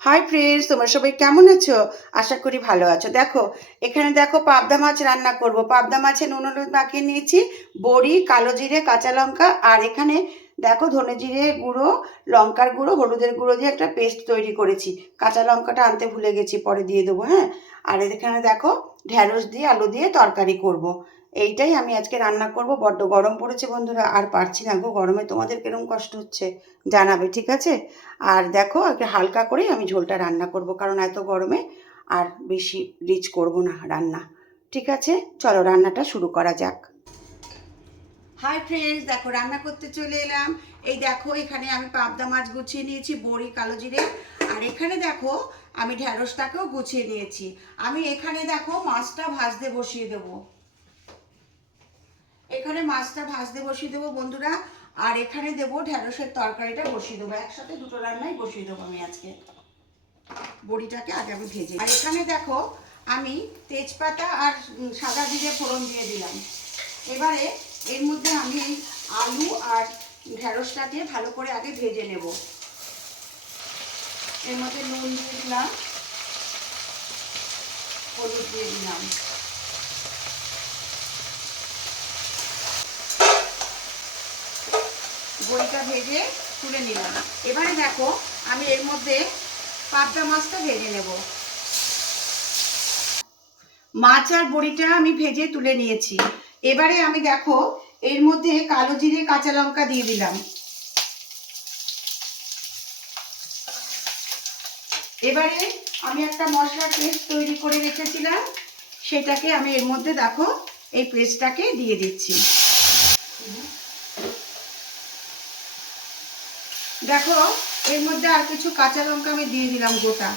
Hi friends, তোমরা সবাই কেমন আছো? আশা করি ভালো আছো। দেখো, এখানে দেখো পাবদা মাছ রান্না করব। পাবদা মাছে নুন হলুদ মাখিয়ে নিয়েছি, বড়ি, কালো জিরে, কাঁচা লঙ্কা, আর এখানে দেখো ধনে জিরে গুঁড়ো, লঙ্কার গুঁড়ো, হলুদের গুঁড়ো দিয়ে একটা পেস্ট তৈরি করেছি। কাঁচা লঙ্কাটা আনতে ভুলে গেছি, পরে দিয়ে দেবো। হ্যাঁ, আর এখানে দেখো ঢ্যাঁড়স দিয়ে আলু দিয়ে তরকারি করব। এইটাই আমি আজকে রান্না করব। বড্ড গরম পড়েছে বন্ধুরা, আর পারছি না গো গরমে। তোমাদের কিরকম কষ্ট হচ্ছে জানাবে, ঠিক আছে? আর দেখো একটা হালকা করেই আমি ঝোলটা রান্না করব, কারণ এত গরমে আর বেশি রিচ করব না রান্না। ঠিক আছে, চলো রান্নাটা শুরু করা যাক। হাই ফ্রেন্ডস, দেখো রান্না করতে চলে এলাম। এই দেখো এখানে আমি পাবদা মাছ গুছিয়ে নিয়েছি, বড়ি, কালো জিরে, আর এখানে দেখো আমি ঢ্যাঁড়সটাকেও গুছিয়ে নিয়েছি। আমি এখানে দেখো মাছটা ভাজতে বসিয়ে দেবো। এখানে মাছটা ভাজতে বসিয়ে দেবো বন্ধুরা, আর এখানে দেবো ঢ্যাঁড়সের তরকারিটা বসিয়ে দেবো। একসাথে দুটো রান্নাই বসিয়ে দেবো আমি আজকে। বড়িটাকে আগে আমি ভেজে, আর এখানে দেখো আমি তেজপাতা আর সাদা জিরে ফোড়ন দিয়ে দিলাম। এবারে এর মধ্যে আমি আলু আর ঢ্যাঁড়সটাকে ভালো করে আগে ভেজে নেব। এর মধ্যে নুন দিয়ে দিলাম, হলুদ দিয়ে দিলাম, বড়িটা ভেজে তুলে নিলাম। এবারে দেখো আমি এর মধ্যে পাবদা মাছটা ভেজে নেব। মাছ আর বড়িটা আমি ভেজে তুলে নিয়েছি। এবারে আমি দেখো এর মধ্যে কালো জিরে, কাঁচা লঙ্কা দিয়ে দিলাম। এবারে আমি একটা মশলার পেস্ট তৈরি করে রেখেছিলাম, সেটাকে আমি এর মধ্যে দেখো এই পেস্টটাকে দিয়ে দিচ্ছি। দেখো এর মধ্যে আর কিছু কাঁচা লঙ্কা আমি দিয়ে দিলাম গোটা।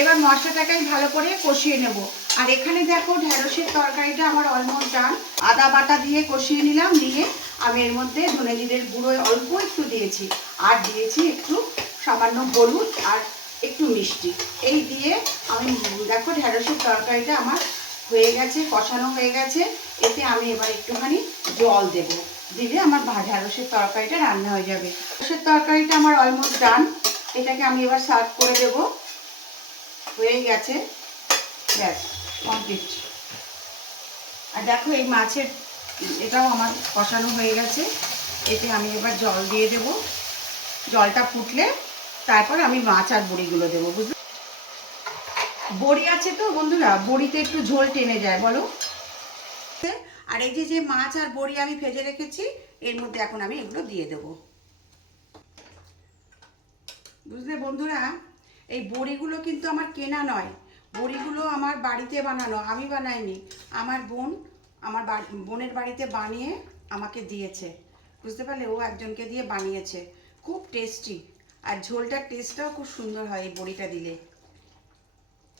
এবার মশলাটাকে আমি ভালো করে কষিয়ে নেব। আর এখানে দেখো ঢ্যাঁড়সের তরকারিটা আমার অলমোস্ট ডান। আদা বাটা দিয়ে কষিয়ে নিলাম, নিয়ে আমি এর মধ্যে ধনে জিরের গুঁড়ো অল্প একটু দিয়েছি, আর দিয়েছি একটু সামান্য হলুদ আর একটু মিষ্টি। এই দিয়ে আমি দেখো ঢ্যাঁড়সের তরকারিটা আমার হয়ে গেছে, কষানো হয়ে গেছে। এতে আমি এবার একটুখানি জল দেব, দিলে আমার ঢ্যাঁড়সের তরকারিটা রান্না হয়ে যাবে। ঢ্যাঁড়সের তরকারিটা আমার অলমোস্ট ডান। এটাকে আমি এবার সার্ভ করে দেবো। হয়ে গেছে, ব্যাস কমপ্লিট। আর দেখো এই মাছের এটাও আমার কষানো হয়ে গেছে। এতে আমি এবার জল দিয়ে দেব। জলটা ফুটলে তারপর আমি মাছ আর বড়িগুলো দেবো, বুঝলে? বড়ি আছে তো বন্ধুরা, বড়িতে একটু ঝোল টেনে যায় বলো। আর এই যে যে মাছ আর বড়ি আমি ভেজে রেখেছি, এর মধ্যে এখন আমি এগুলো দিয়ে দেবো, বুঝলে বন্ধুরা? এই বড়িগুলো কিন্তু আমার কেনা নয়, বড়িগুলো আমার বাড়িতে বানানো, আমি বানাইনি। আমার বোন আমার বোনের বাড়িতে বানিয়ে আমাকে দিয়েছে, বুঝতে পারলে? ও একজনকে দিয়ে বানিয়েছে, খুব টেস্টি। আর ঝোলটার টেস্টটাও খুব সুন্দর হয় এই বড়িটা দিলে।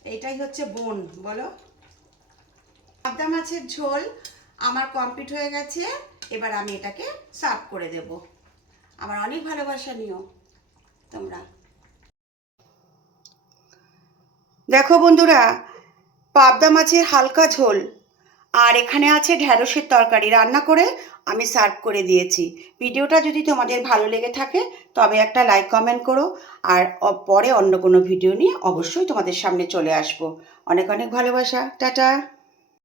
এইটাই হচ্ছে বোন, বলো। পাবদা মাছের ঝোল আমার কমপ্লিট হয়ে গেছে। এবার আমি এটাকে সার্ভ করে দেব। আমার অনেক ভালোবাসা নিও তোমরা। দেখো বন্ধুরা, পাবদা মাছের হালকা ঝোল আর এখানে আছে ঢ্যাঁড়সের তরকারি রান্না করে আমি সার্ভ করে দিয়েছি। ভিডিওটা যদি তোমাদের ভালো লেগে থাকে তবে একটা লাইক কমেন্ট করো, আর পরে অন্য কোনো ভিডিও নিয়ে অবশ্যই তোমাদের সামনে চলে আসবো। অনেক অনেক ভালোবাসা, টাটা।